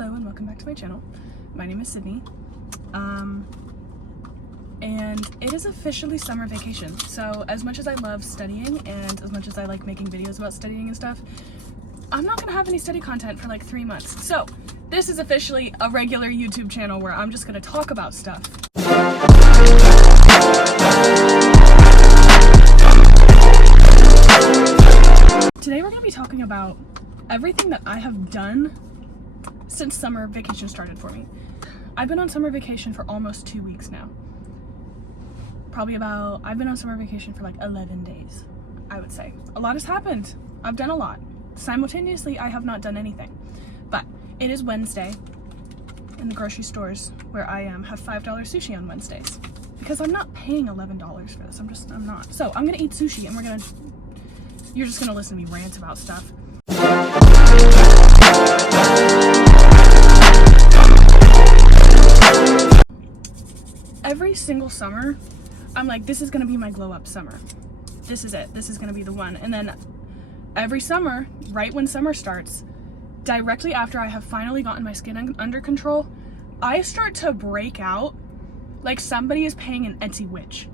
Hello and welcome back to my channel. My name is Sydney, and it is officially summer vacation. So as much as I love studying and as much as I like making videos about studying and stuff, I'm not gonna have any study content for like 3 months. So this is officially a regular YouTube channel where I'm just gonna talk about stuff. Today we're gonna be talking about everything that I have done since summer vacation started for me. I've been on summer vacation for almost 2 weeks now. I've been on summer vacation for like 11 days, I would say. A lot has happened. I've done a lot. Simultaneously, I have not done anything. But it is Wednesday, and the grocery stores where I am have $5 sushi on Wednesdays. Because I'm not paying $11 for this. I'm not. So I'm gonna eat sushi and you're just gonna listen to me rant about stuff. Every single summer, I'm like, this is gonna be my glow up summer. This is it. This is gonna be the one. And then every summer, right when summer starts, directly after I have finally gotten my skin under control, I start to break out like somebody is paying an Etsy witch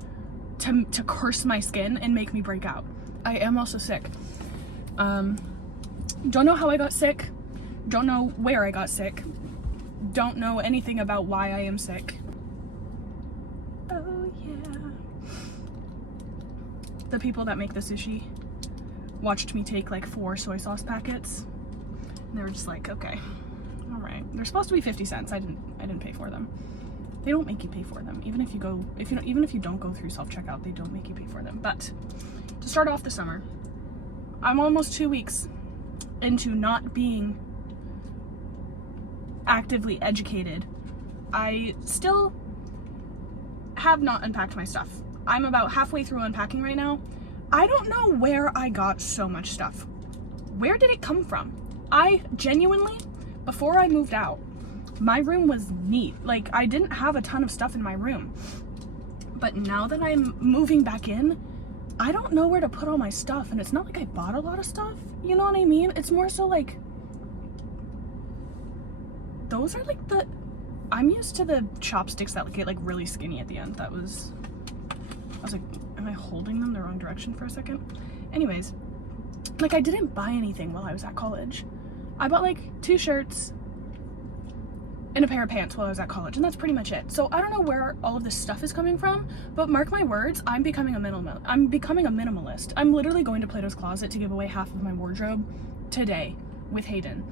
to curse my skin and make me break out. I am also sick. Don't know how I got sick. Don't know where I got sick. Don't know anything about why I am sick. Oh yeah. The people that make the sushi watched me take like 4 soy sauce packets, and they were just like, okay, all right. They're supposed to be 50 cents. I didn't pay for them. They don't make you pay for them. Even if you don't go through self-checkout, they don't make you pay for them. But to start off the summer, I'm almost 2 weeks into not being actively educated. I still have not unpacked my stuff. I'm about halfway through unpacking right now. I don't know where I got so much stuff. Where did it come from? I genuinely, before I moved out, my room was neat. Like, I didn't have a ton of stuff in my room. But now that I'm moving back in, I don't know where to put all my stuff, and it's not like I bought a lot of stuff, you know what I mean? It's more so like, those are like I'm used to the chopsticks that get like really skinny at the end. I was like, am I holding them the wrong direction for a second? Anyways, like, I didn't buy anything while I was at college. I bought like 2 shirts and a pair of pants while I was at college, and that's pretty much it. So I don't know where all of this stuff is coming from, but mark my words, I'm becoming a minimalist. I'm literally going to Plato's Closet to give away half of my wardrobe today with Hayden.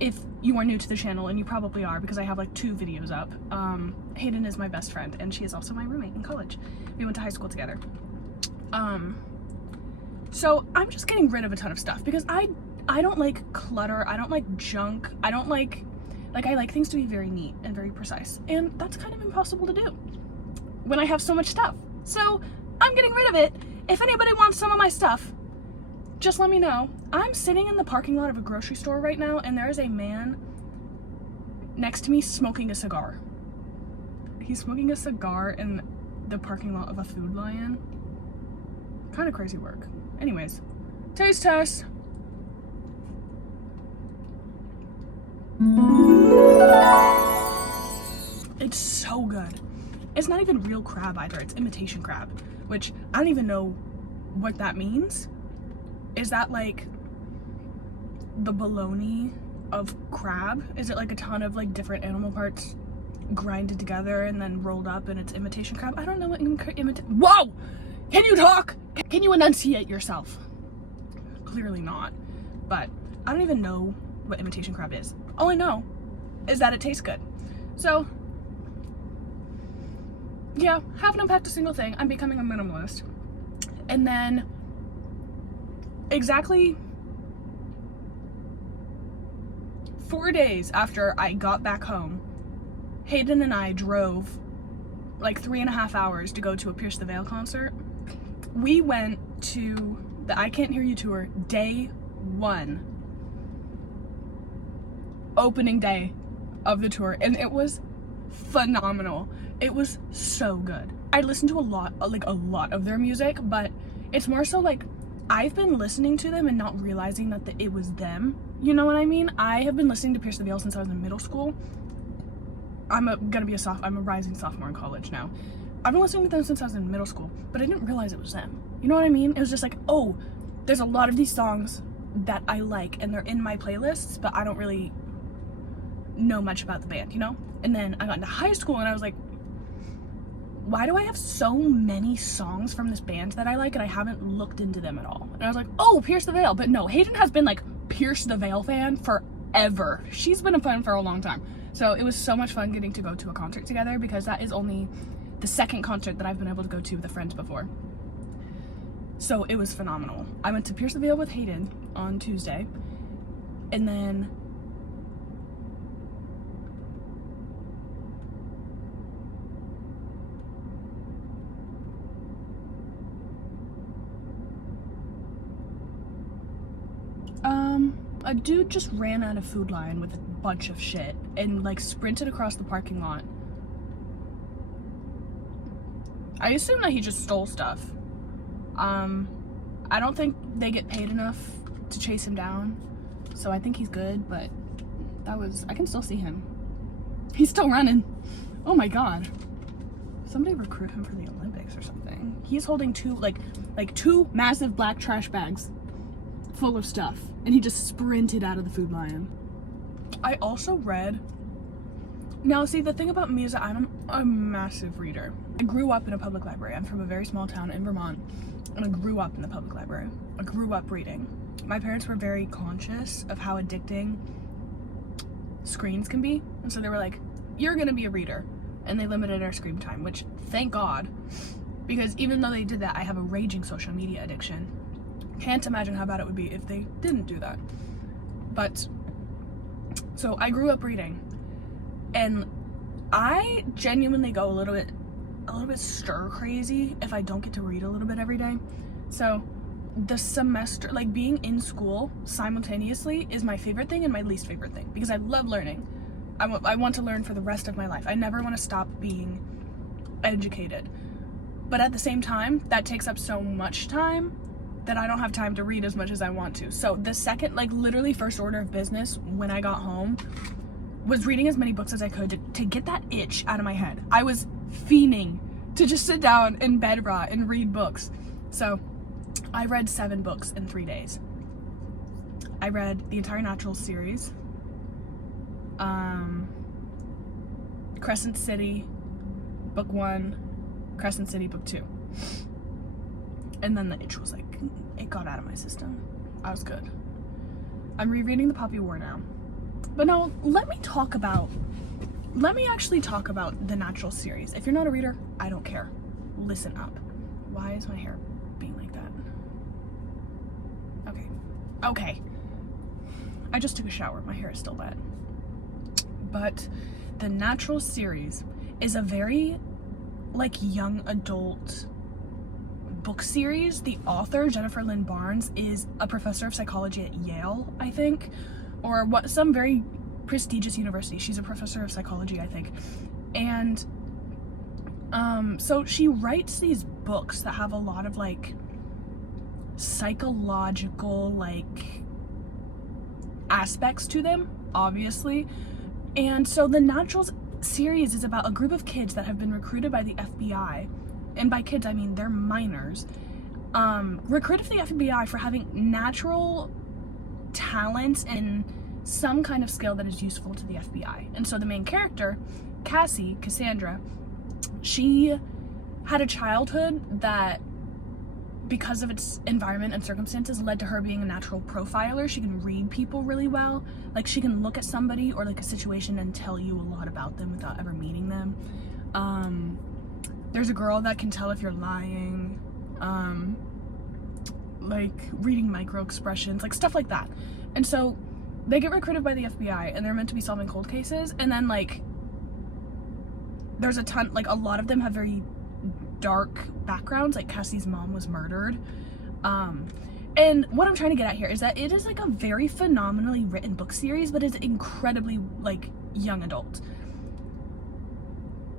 If you are new to the channel, and you probably are because I have like 2 videos up, Hayden is my best friend, and she is also my roommate in college. We went to high school together. So I'm just getting rid of a ton of stuff because I don't like clutter. I don't like junk. I don't like I like things to be very neat and very precise, and that's kind of impossible to do when I have so much stuff. So I'm getting rid of it. If anybody wants some of my stuff, just let me know. I'm sitting in the parking lot of a grocery store right now, and there is a man next to me smoking a cigar. He's smoking a cigar in the parking lot of a Food Lion. Kind of crazy work. Anyways, taste test. It's so good. It's not even real crab either. It's imitation crab, which I don't even know what that means. Is that like the bologna of crab? Is it like a ton of like different animal parts grinded together and then rolled up and it's imitation crab? I don't know what Whoa! Can you talk? Can you enunciate yourself? Clearly not. But I don't even know what imitation crab is. All I know is that it tastes good. So yeah, haven't unpacked a single thing. I'm becoming a minimalist. And then exactly 4 days after I got back home, Hayden and I drove like 3.5 hours to go to a Pierce the Veil concert. We went to the I Can't Hear You tour day 1, opening day of the tour, and it was phenomenal. It was so good. I listened to a lot of their music, but it's more so like I've been listening to them and not realizing that it was them, You know what I mean? I have been listening to Pierce the Veil since I was in middle school. I'm a rising sophomore in college now. I've been listening to them since I was in middle school, but I didn't realize it was them. You know what I mean? It was just like, oh, there's a lot of these songs that I like and they're in my playlists, but I don't really know much about the band, you know? And then I got into high school and I was like, why do I have so many songs from this band that I like and I haven't looked into them at all? And I was like, oh, Pierce the Veil. But no, Hayden has been like Pierce the Veil fan forever. She's been a fan for a long time. So it was so much fun getting to go to a concert together, because that is only the second concert that I've been able to go to with a friend before. So it was phenomenal. I went to Pierce the Veil with Hayden on Tuesday, and then a dude just ran out of Food Lion with a bunch of shit and like sprinted across the parking lot. I assume that he just stole stuff. I don't think they get paid enough to chase him down, so I think he's good, but I can still see him. He's still running. Oh my god. Somebody recruit him for the Olympics or something. He's holding two massive black trash bags full of stuff, and he just sprinted out of the Food Lion. I also read, now see, the thing about me is that I'm a massive reader. I grew up in a public library. I'm from a very small town in Vermont, and I grew up in the public library. I grew up reading. My parents were very conscious of how addicting screens can be, and so they were like, you're gonna be a reader, and they limited our screen time, which thank God, because even though they did that, I have a raging social media addiction. Can't imagine how bad it would be if they didn't do that. But so I grew up reading, and I genuinely go a little bit stir crazy if I don't get to read a little bit every day. So the semester, like being in school simultaneously, is my favorite thing and my least favorite thing, because I love learning. I want to learn for the rest of my life. I never want to stop being educated. But at the same time, that takes up so much time that I don't have time to read as much as I want to. So the second, like literally first order of business when I got home was reading as many books as I could to get that itch out of my head. I was fiending to just sit down and bed rot and read books. So I read 7 books in 3 days. I read the entire Natural series, Crescent City, book 1, Crescent City, book 2. And then the itch was like, it got out of my system. I was good. I'm rereading The Poppy War now. But no, let me actually talk about the Natural series. If you're not a reader, I don't care. Listen up. Why is my hair being like that? Okay. I just took a shower. My hair is still wet. But the Natural series is a very like young adult book series. The author, Jennifer Lynn Barnes, is a professor of psychology at Yale, I think, or some very prestigious university. She's a professor of psychology, I think. And so she writes these books that have a lot of like psychological like aspects to them, obviously. And so the Naturals series is about a group of kids that have been recruited by the FBI, and by kids I mean they're minors, recruited for the FBI for having natural talents and some kind of skill that is useful to the FBI. And so the main character, Cassandra, she had a childhood that, because of its environment and circumstances, led to her being a natural profiler. She can read people really well. Like, she can look at somebody or like a situation and tell you a lot about them without ever meeting them. There's a girl that can tell if you're lying, like reading micro expressions, like stuff like that. And so they get recruited by the FBI and they're meant to be solving cold cases, and then like there's a ton, like a lot of them have very dark backgrounds, like Cassie's mom was murdered. And what I'm trying to get at here is that it is like a very phenomenally written book series, but it's incredibly like young adult.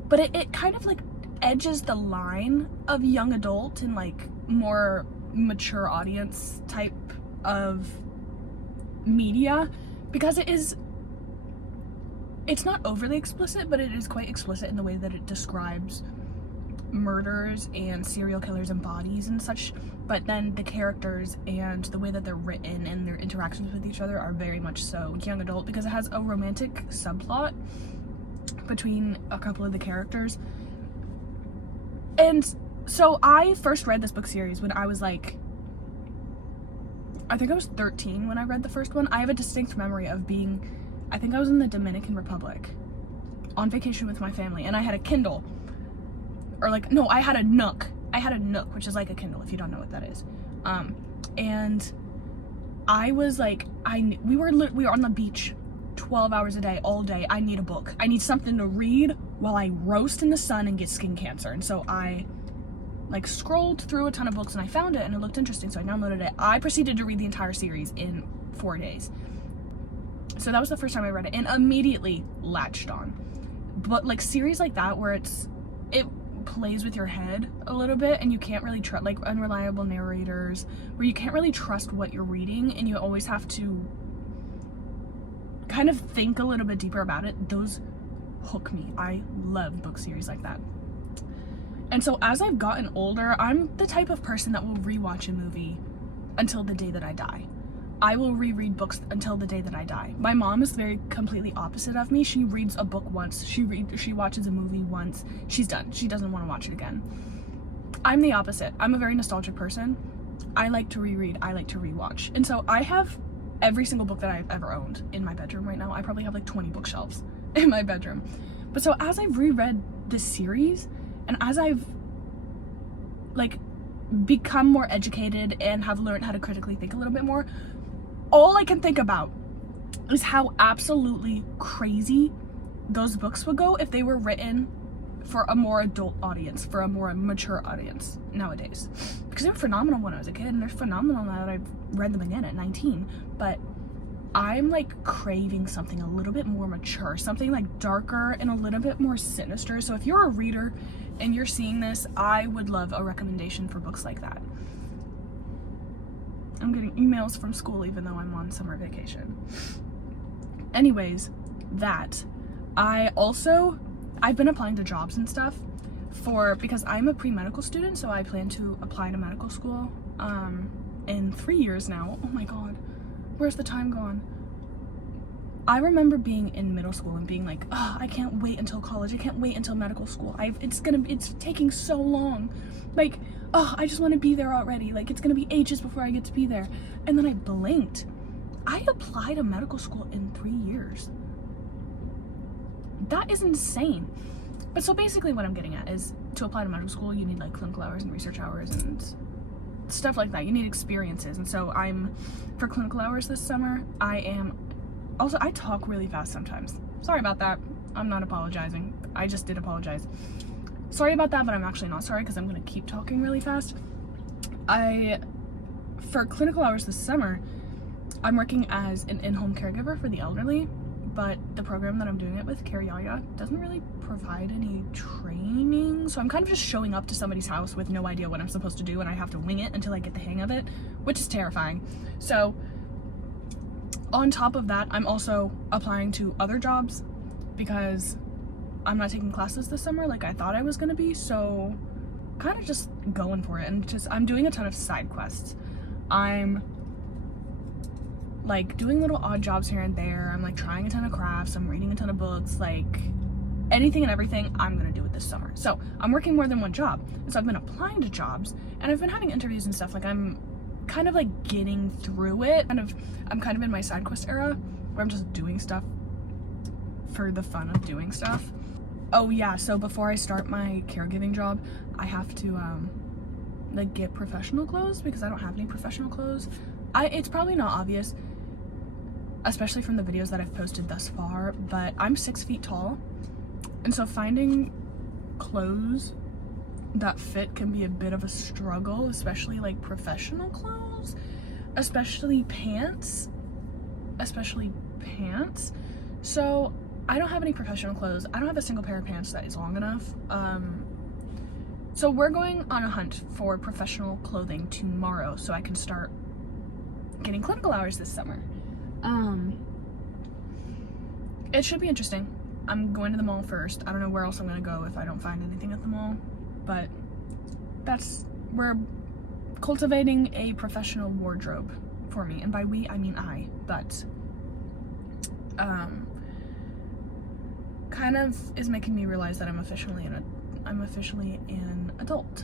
But it kind of like edges the line of young adult and like more mature audience type of media, because it's not overly explicit, but it is quite explicit in the way that it describes murders and serial killers and bodies and such, but then the characters and the way that they're written and their interactions with each other are very much so young adult, because it has a romantic subplot between a couple of the characters. And so I first read this book series when I was like, I think I was 13 when I read the first one. I have a distinct memory of being, I think I was in the Dominican Republic on vacation with my family, and I had a Kindle. Or like, no, I had a Nook. I had a Nook, which is like a Kindle, if you don't know what that is. And I was like, we were on the beach 12 hours a day, all day. I need a book. I need something to read while I roast in the sun and get skin cancer. And so I like scrolled through a ton of books and I found it and it looked interesting, so I downloaded it. I proceeded to read the entire series in 4 days. So that was the first time I read it and immediately latched on. But like series like that where it plays with your head a little bit and you can't really trust, like unreliable narrators, where you can't really trust what you're reading and you always have to kind of think a little bit deeper about it, those hook me. I love book series like that. And so as I've gotten older, I'm the type of person that will rewatch a movie until the day that I die. I will reread books until the day that I die. My mom is very completely opposite of me. She reads a book once, she watches a movie once, she's done. She doesn't want to watch it again. I'm the opposite. I'm a very nostalgic person. I like to reread, I like to rewatch. And so I have every single book that I've ever owned in my bedroom right now. I probably have like 20 bookshelves in my bedroom. But so as I've reread this series, and as I've like become more educated and have learned how to critically think a little bit more, all I can think about is how absolutely crazy those books would go if they were written for a more adult audience, for a more mature audience nowadays. Because they were phenomenal when I was a kid, and they're phenomenal now that I've read them again at 19. But I'm like craving something a little bit more mature, something like darker and a little bit more sinister. So if you're a reader and you're seeing this, I would love a recommendation for books like that. I'm getting emails from school even though I'm on summer vacation. Anyways, I've been applying to jobs and stuff because I'm a pre-medical student, so I plan to apply to medical school in 3 years now. Oh my god, where's the time gone? I remember being in middle school and being like, oh, I can't wait until college, I can't wait until medical school, it's taking so long, like, oh, I just want to be there already, like it's gonna be ages before I get to be there. And then I blinked. I applied to medical school in 3 years. That is insane. But so basically what I'm getting at is, to apply to medical school you need like clinical hours and research hours and stuff like that. You need experiences. And so for clinical hours this summer, I talk really fast sometimes. Sorry about that. I'm not apologizing. I just did apologize. Sorry about that, but I'm actually not sorry because I'm going to keep talking really fast. For clinical hours this summer, I'm working as an in-home caregiver for the elderly, but the program that I'm doing it with, Care Yaya, doesn't really provide any training. So I'm kind of just showing up to somebody's house with no idea what I'm supposed to do, and I have to wing it until I get the hang of it, which is terrifying. So on top of that, I'm also applying to other jobs because I'm not taking classes this summer like I thought I was gonna be, so kind of just going for it. And I'm doing a ton of side quests. I'm like doing little odd jobs here and there. I'm like trying a ton of crafts, I'm reading a ton of books, like anything and everything I'm gonna do it this summer. So I'm working more than one job. And so I've been applying to jobs and I've been having interviews and stuff. Like I'm kind of like getting through it. I'm kind of in my side quest era where I'm just doing stuff for the fun of doing stuff. Oh yeah, so before I start my caregiving job, I have to like get professional clothes because I don't have any professional clothes. It's probably not obvious, especially from the videos that I've posted thus far, but I'm 6 feet tall, and so finding clothes that fit can be a bit of a struggle, especially like professional clothes, especially pants. So I don't have any professional clothes. I don't have a single pair of pants that is long enough. So we're going on a hunt for professional clothing tomorrow so I can start getting clinical hours this summer. It should be interesting. I'm going to the mall first. I don't know where else I'm gonna go if I don't find anything at the mall, but we're cultivating a professional wardrobe for me, and by we I mean I, but kind of is making me realize that I'm officially an adult,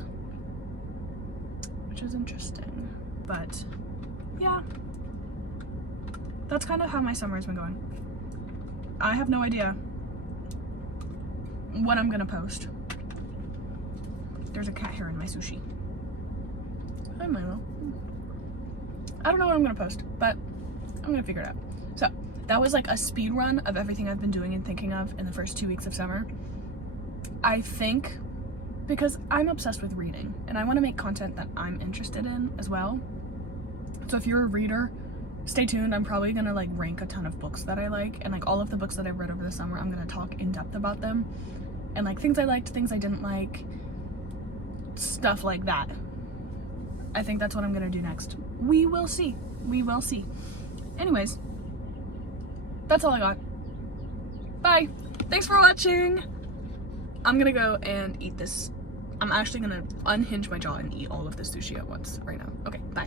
which is interesting. But yeah, that's kind of how my summer has been going. I have no idea what I'm gonna post. There's a cat hair in my sushi. Hi, Milo. I don't know what I'm gonna post, but I'm gonna figure it out. So that was like a speed run of everything I've been doing and thinking of in the first 2 weeks of summer. I think because I'm obsessed with reading and I want to make content that I'm interested in as well. So if you're a reader, stay tuned. I'm probably gonna like rank a ton of books that I like, and like all of the books that I've read over the summer, I'm gonna talk in depth about them and like things I liked, things I didn't like, stuff like that. I think that's what I'm gonna do next. We will see. We will see. Anyways, that's all I got. Bye. Thanks for watching. I'm gonna go and eat this. I'm actually gonna unhinge my jaw and eat all of this sushi at once right now. Okay, bye.